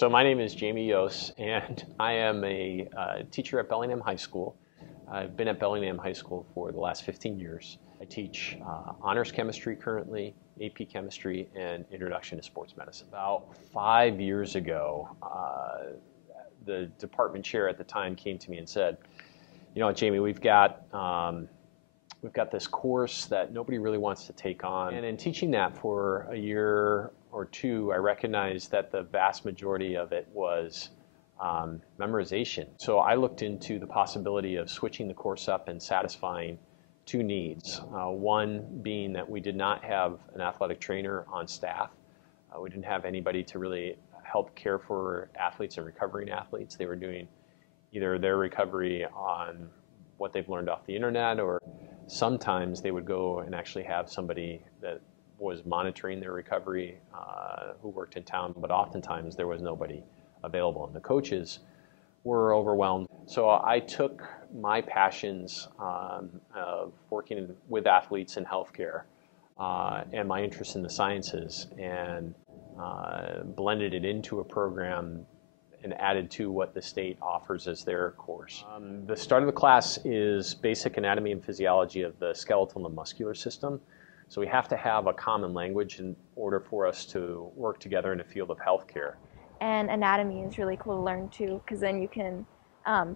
So my name is Jamie Yost, and I am a teacher at Bellingham High School. I've been at Bellingham High School for the last 15 years. I teach honors chemistry currently, AP chemistry, and introduction to sports medicine. About 5 years ago, the department chair at the time came to me and said, "You know, Jamie, we've got this course that nobody really wants to take on. And in teaching that for a year or two, I recognized that the vast majority of it was memorization. So I looked into the possibility of switching the course up and satisfying two needs. One being that we did not have an athletic trainer on staff. We didn't have anybody to really help care for athletes and recovering athletes. They were doing either their recovery on what they've learned off the internet, or sometimes they would go and actually have somebody that was monitoring their recovery who worked in town, but oftentimes there was nobody available, and the coaches were overwhelmed. So I took my passions of working with athletes in healthcare and my interest in the sciences and blended it into a program and added to what the state offers as their course. The start of the class is basic anatomy and physiology of the skeletal and muscular system. So we have to have a common language in order for us to work together in the field of healthcare. And anatomy is really cool to learn too, because then you can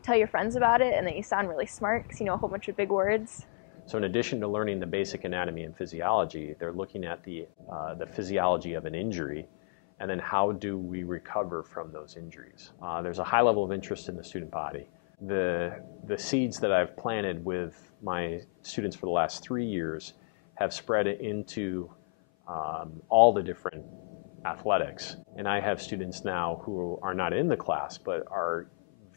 tell your friends about it, and then you sound really smart because you know a whole bunch of big words. So in addition to learning the basic anatomy and physiology, they're looking at the physiology of an injury, and then how do we recover from those injuries. There's a high level of interest in the student body. The seeds that I've planted with my students for the last 3 years have spread into all the different athletics. And I have students now who are not in the class, but are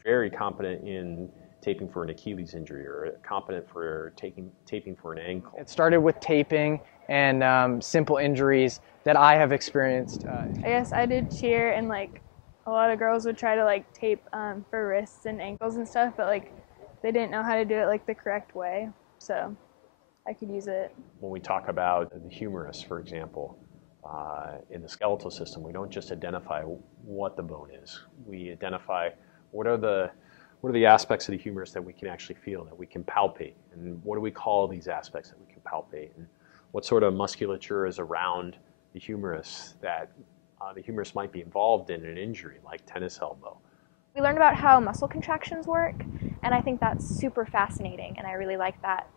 very competent in taping for an Achilles injury, or competent for taping for an ankle. It started with taping and simple injuries that I have experienced. I guess I did cheer, and like a lot of girls would try to like tape for wrists and ankles and stuff, but like they didn't know how to do it like the correct way, so I could use it. When we talk about the humerus, for example, in the skeletal system, we don't just identify what the bone is. We identify what are the aspects of the humerus that we can actually feel, that we can palpate, and what do we call these aspects that we can palpate, and what sort of musculature is around the humerus that the humerus might be involved in an injury like tennis elbow. We learned about how muscle contractions work, and I think that's super fascinating, and I really like that.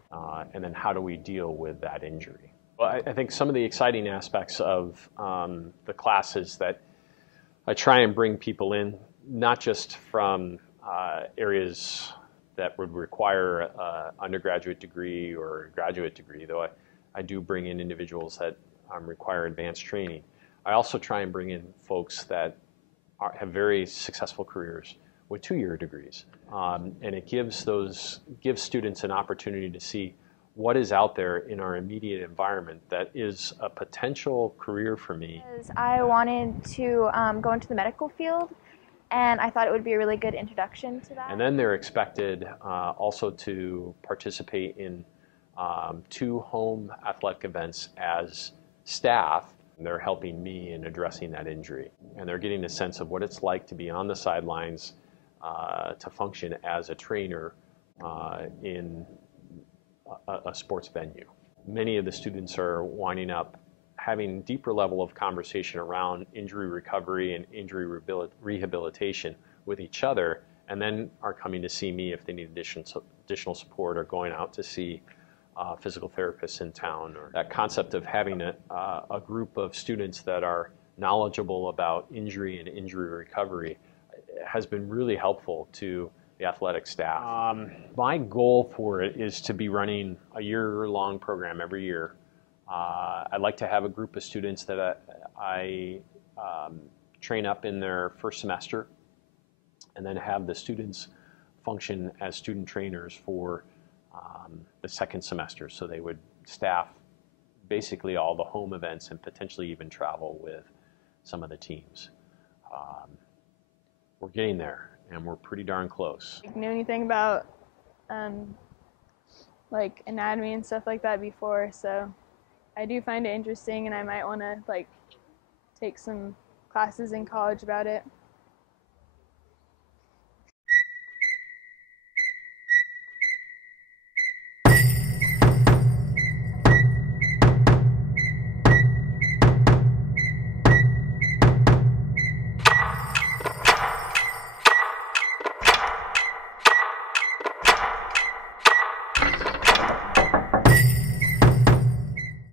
And then how do we deal with that injury? Well, I think some of the exciting aspects of the classes that I try and bring people in, not just from areas that would require an undergraduate degree or a graduate degree, though I do bring in individuals that require advanced training. I also try and bring in folks that have very successful careers with 2-year degrees. And it gives students an opportunity to see what is out there in our immediate environment that is a potential career for me. I wanted to go into the medical field, and I thought it would be a really good introduction to that. And then they're expected also to participate in 2 home athletic events as staff. They're helping me in addressing that injury, and they're getting a sense of what it's like to be on the sidelines to function as a trainer in a sports venue. Many of the students are winding up having deeper level of conversation around injury recovery and injury rehabilitation with each other, and then are coming to see me if they need additional support, or going out to see physical therapists in town. Or that concept of having a group of students that are knowledgeable about injury and injury recovery has been really helpful to the athletic staff. My goal for it is to be running a year-long program every year. I'd like to have a group of students that I train up in their first semester, and then have the students function as student trainers for the second semester. So they would staff basically all the home events and potentially even travel with some of the teams. We're getting there, and we're pretty darn close. I knew anything about like anatomy and stuff like that before, so I do find it interesting, and I might want to like take some classes in college about it.